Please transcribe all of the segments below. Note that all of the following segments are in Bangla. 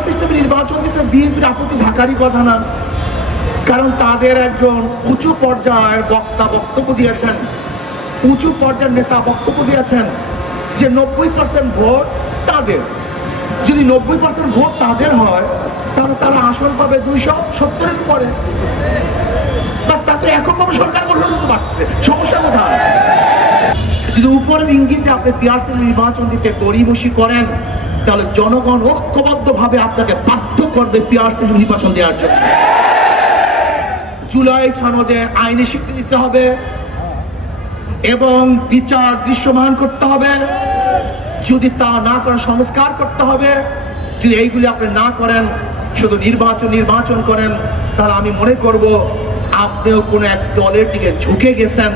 পিআর সিস্টেমে নির্বাচন দিতে বিএনপির আপত্তি থাকারই কথা না, কারণ তাদের একজন উঁচু পর্যায়ের বক্তা বক্তব্য দিয়েছেন, উঁচু পর্যায়ের নেতা বক্তব্য দিয়েছেন যে 90% ভোট তাদের। যদি 90% ভোট তাদের হয় তাহলে তারা আসন পাবে 270-এর পরে। তাতে এখন ভাবে সরকার গঠন করতে পারছে, সমস্যা কোথায়? যদি উপরের ইঙ্গিতে আপনি পিআর সিস্টেমে নির্বাচন দিতে গড়িমসি করেন তাহলে জনগণ ঐক্যবদ্ধ ভাবে আপনাকে বাধ্য করবে পিআর সিস্টেমে নির্বাচন দেওয়ার জন্য। জুলাই সনদে আইনি স্বীকৃতি দিতে হবে এবং বিচার দৃশ্যমান করতে হবে। যদি তা না করেন সংস্কার করতে হবে। যদি এইগুলি আপনি না করেন, শুধু নির্বাচন করেন, তাহলে আমি মনে করব আপনিও কোনো এক দলের দিকে ঝুঁকে গেছেন,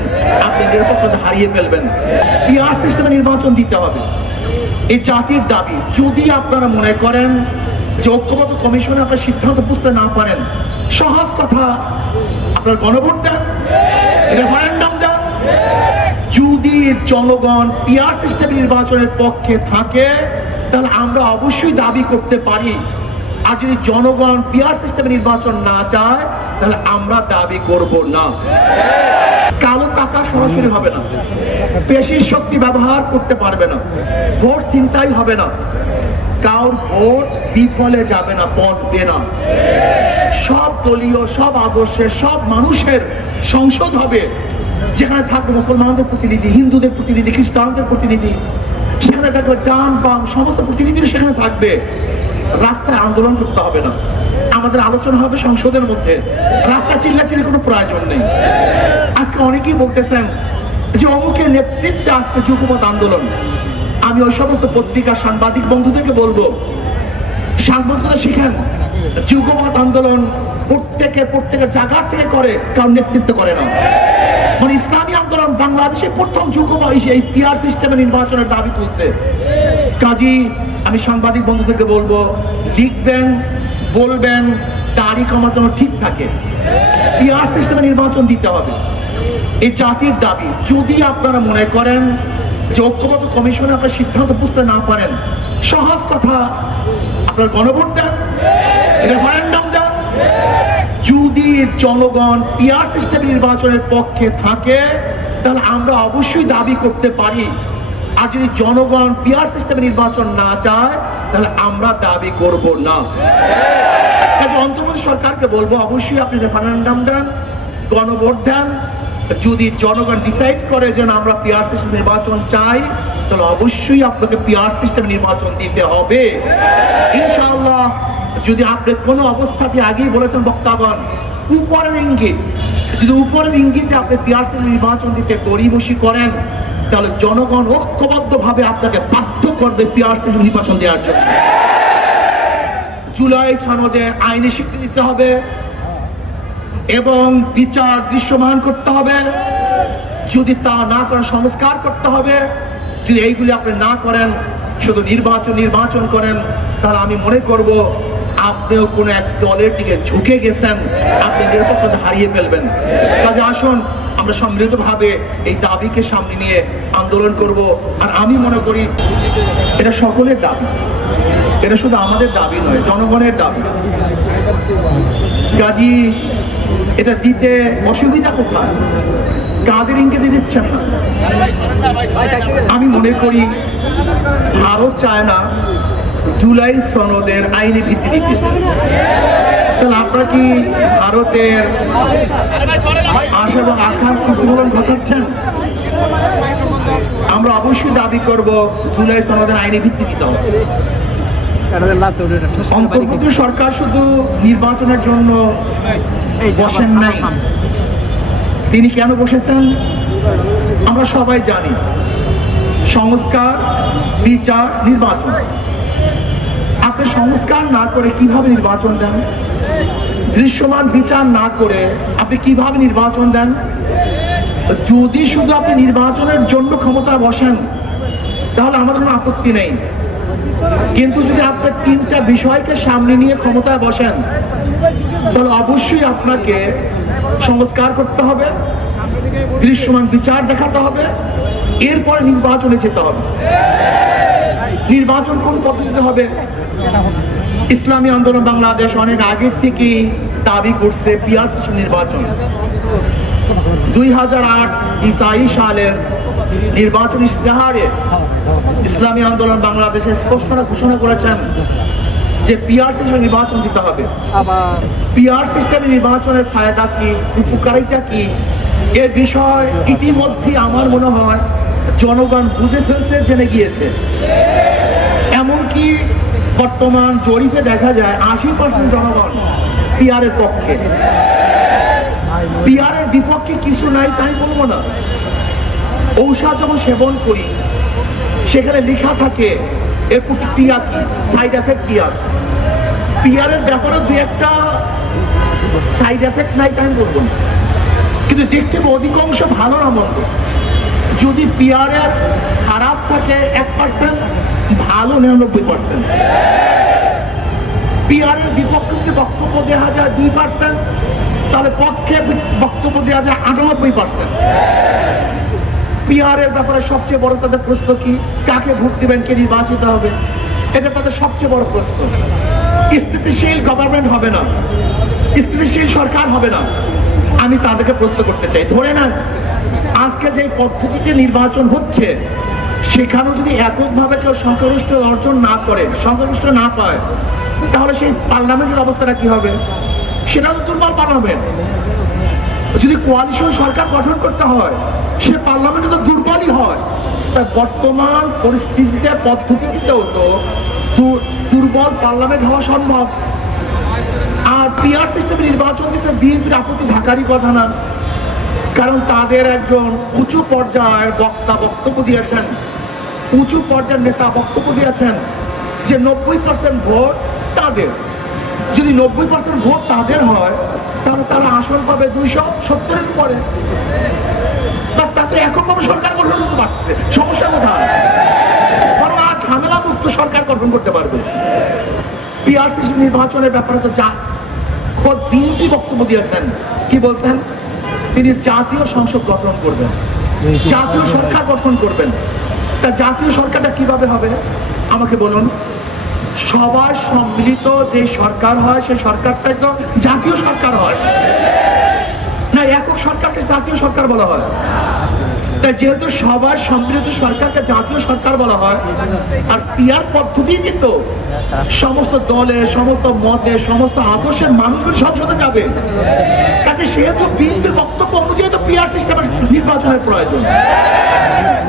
আপনি নিরপেক্ষতা হারিয়ে ফেলবেন। পিআর সিস্টেমে নির্বাচন দিতে হবে, এই জাতির দাবি। যদি আপনারা মনে করেন যে ঐক্যবদ্ধ কমিশনে আপনার সিদ্ধান্ত বুঝতে না পারেন, সহজ কথা, আপনার গণভোট দেন, রেফারেন্ডাম দেন। যদি জনগণ পিআর সিস্টেম নির্বাচনের পক্ষে থাকে তাহলে আমরা অবশ্যই দাবি করতে পারি, আর যদি জনগণ পিআর সিস্টেম নির্বাচন না চায় তাহলে আমরা দাবি করব না। কালো টাকা সরাসরি হবে না, পেশির শক্তি ব্যবহার করতে পারবে না, ভোট ছিনতাই হবে না, কারোর ভোট বিফলে যাবে না, পচবে না। সব দলীয়, সব আদর্শের, সব মানুষের সংসদ হবে, যেখানে থাকবে মুসলমানদের প্রতিনিধি, হিন্দুদের প্রতিনিধি, খ্রিস্টানদের প্রতিনিধি, সেখানে থাকবে ডান বাম সমস্ত প্রতিনিধিরা সেখানে থাকবে। রাস্তায় আন্দোলন করতে হবে না, আমাদের আলোচনা হবে সংসদের মধ্যে, রাস্তা চিল্লাচিল্লি কোনো প্রয়োজন নেই। আজকে অনেকেই বলতেছেন যে অমুকের নেতৃত্বে আজকে যুগপৎ আন্দোলন। আমি ওই সমস্ত পত্রিকা সাংবাদিক বন্ধুদেরকে বলবো, সাংবাদিকতা শিখেন। যুগপৎ আন্দোলন প্রত্যেকের জায়গা থেকে করে, কারণ নেতৃত্ব করে না। মানে ইসলামী আন্দোলন বাংলাদেশে প্রথম যুগপৎ এই পিআর সিস্টেমে নির্বাচনের দাবি তুলছে। কাজী আমি সাংবাদিক বন্ধুদেরকে বলবো, লিখবেন, বলবেন, তারিখ আমার জন্য ঠিক থাকে। পিআর সিস্টেমে নির্বাচন দিতে হবে, এই জাতির দাবি। যদি আপনারা মনে করেন যে ঐক্যবদ্ধ কমিশনে আপনার সিদ্ধান্ত বুঝতে না পারেন, সহজ কথা, আপনার গণভোট দেন, রেফারেন্ডাম দেন। যদি জনগণ পিআর সিস্টেম নির্বাচনের পক্ষে থাকে তাহলে আমরা অবশ্যই দাবি করতে পারি, আর যদি জনগণ পিআর সিস্টেমে নির্বাচন না চায় তাহলে আমরা দাবি করব না। অন্তর্বর্তী সরকারকে বলবো, অবশ্যই আপনি রেফারেন্ডাম দেন, গণভোট দেন। যদি জনগণ ডিসাইড করে যে আমরা পিআর সিস্টেম নির্বাচন চাই তাহলে অবশ্যই আপনাকে পিআর সিস্টেম নির্বাচন দিতে হবে ইনশাআল্লাহ। যদি আপনি কোনো অবস্থাতে আগেই বলেছেন বক্তাগণ, উপরের ইঙ্গিত, যদি উপরের ইঙ্গিতে আপনি পিআর সিস্টেম নির্বাচন দিতে গড়িমসি করেন তাহলে জনগণ ঐক্যবদ্ধ ভাবে আপনাকে বাধ্য করবে পিআর সিস্টেম নির্বাচন দেওয়ার জন্য। জুলাই সনদে আইনি স্বীকৃতি দিতে হবে এবং বিচার দৃশ্যমান করতে হবে। যদি তা না করেন সংস্কার করতে হবে। যদি এইগুলি আপনি না করেন, শুধু নির্বাচন করেন, তাহলে আমি মনে করব আপনিও কোনো এক দলের দিকে ঝুঁকে গেছেন, আপনি নিরপেক্ষতা হারিয়ে ফেলবেন। কাজে আসুন আমরা সম্মিলিতভাবে এই দাবিকে সামনে নিয়ে আন্দোলন করব। আর আমি মনে করি এটা সকলের দাবি, এটা শুধু আমাদের দাবি নয়, জনগণের দাবি। কাজী এটা দিতে অসুবিধা কোথায়? কাদের ইঙ্গিতে দিচ্ছেন না? আমি মনে করি ভারত চায় না জুলাই সনদের আইনি ভিত্তি দিতে। তাহলে আপনারা কি ভারতের আশা এবং আকাঙ্ক্ষার প্রতিফলন ঘটাচ্ছেন? আমরা অবশ্যই দাবি করব জুলাই সনদের আইনি ভিত্তি দিতে হবে। অন্তর্বর্তী সরকার শুধু নির্বাচনের জন্য বসেন নাই। তিনি কেন বসেছেন আমরা সবাই জানি। সংস্কার, বিচার, নির্বাচন। আপনি সংস্কার না করে কিভাবে নির্বাচন দেন? দৃশ্যমান বিচার না করে আপনি কিভাবে নির্বাচন দেন? যদি শুধু আপনি নির্বাচনের জন্য ক্ষমতায় বসেন তাহলে আমাদের কোনো আপত্তি নেই, কিন্তু যদি আপনি তিনটা বিষয়কে সামনে নিয়ে ক্ষমতায় বসেন তাহলে অবশ্যই আপনাকে সংস্কার করতে হবে, দৃশ্যমান বিচার দেখাতে হবে, এরপরে নির্বাচনে যেতে হবে। নির্বাচন কোন পদ্ধতিতে হবে? ইসলামী আন্দোলন বাংলাদেশ অনেক আগের থেকেই দাবি করছে পিয়ার সিস্টেম নির্বাচন। 2008 ইসাই সালের নির্বাচন ইশতেহারে ইসলামী আন্দোলন বাংলাদেশে স্পষ্ট ঘোষণা করেছেন যে পিয়ার সিস্টেমে নির্বাচন দিতে হবে। পিয়ার সিস্টেমে নির্বাচনের ফায়দা কি, উপকারিতা কি, এ বিষয় ইতিমধ্যে আমার মনে হয় জনগণ বুঝে ফেলছে, জেনে গিয়েছে। এমনকি বর্তমান জরিপে দেখা যায় 80% জনগণ পিয়ারের পক্ষে। পিয়ারের বিপক্ষে কিছু নাই তাই বলবো না। ঔষধ যখন সেবন করি সেখানে লেখা থাকে এর প্রতিক্রিয়া কি, সাইড এফেক্ট কি আছে। পিয়ারের ব্যাপারে দু একটা সাইড এফেক্ট নাই তাই বলবো না, কিন্তু দেখতে অধিকাংশ ভালো না মন্দ। যদি পিয়ারের খারাপ থাকে 1%, ভালো 99%। পিয়ারের বিপক্ষে যদি বক্তব্য দেওয়া যায় 2%, তাহলে পক্ষে বক্তব্য দেওয়া যায় 98%। পিয়ারের ব্যাপারে সবচেয়ে বড় তাদের প্রশ্ন কি, কাকে ভোট দিবেন, কে নির্বাচিত হবে, এটা তাদের সবচেয়ে বড় প্রশ্ন। স্থিতিশীল গভর্নমেন্ট হবে না, স্থিতিশীল সরকার হবে না। আমি তাদেরকে প্রশ্ন করতে চাই, ধরে না আজকে যে পদ্ধতিতে নির্বাচন হচ্ছে সেখানেও যদি এককভাবে কেউ সংখ্যাগরিষ্ঠ অর্জন না করে, সংখ্যাগরিষ্ঠ না পায়, তাহলে সেই পার্লামেন্টের অবস্থাটা কি হবে? সেটা তো দুর্বল পার্লামেন্ট। যদি কোয়ালিশন সরকার গঠন করতে হয় সে পার্লামেন্টে তো দুর্বলই হয়। তাই বর্তমান পরিস্থিতিতে পদ্ধতিতেও তো দুর্বল পার্লামেন্ট হওয়া সম্ভব। আর পিয়ার সিস্টেমে নির্বাচন দিতে বিএনপির আপত্তি থাকারই কথা না, কারণ তাদের একজন উঁচু পর্যায়ের বক্তা বক্তব্য দিয়েছেন, উঁচু পর্যায়ের নেতা বক্তব্য দিয়েছেন যে 90% ভোট তাদের। যদি 90% ভোট তাদের হয় তাহলে তারা আসন পাবে 270-এর পরে। তাতে এককভাবে সরকার গঠন করতে পারছে, সমস্যা কোথায়? বরং আজ ঝামেলা মুক্ত সরকার গঠন করতে পারবে। পিয়ার সিস্টেম নির্বাচনের ব্যাপারে তো যা খোদ বিএনপি বক্তব্য দিয়েছেন, কি বলছেন? তিনি জাতীয় সংসদ গঠন করবেন, জাতীয় সরকার গঠন করবেন। তা জাতীয় সরকারটা কিভাবে হবে আমাকে বলুন? সবার সম্মিলিত যে সরকার হয় সেই সরকারটা তো জাতীয় সরকার হয় না, একক সরকারকে জাতীয় সরকার বলা হয়। তাই যেহেতু সবার সম্মিলিত সরকারকে জাতীয় সরকার বলা হয়, আর পিয়ার পদ্ধতি কিন্তু সমস্ত দলে, সমস্ত মতে, সমস্ত আদর্শের মানুষগুলো সংসদে যাবে। কাজে সেহেতু বিএনপির বক্তব্য অনুযায়ী তো পিয়ার সিস্টেমের নির্বাচনের প্রয়োজন।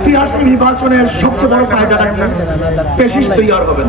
পিয়ার নির্বাচনের সবচেয়ে বড় ফায়দাটা কি? পেশিস তৈরি হবেন।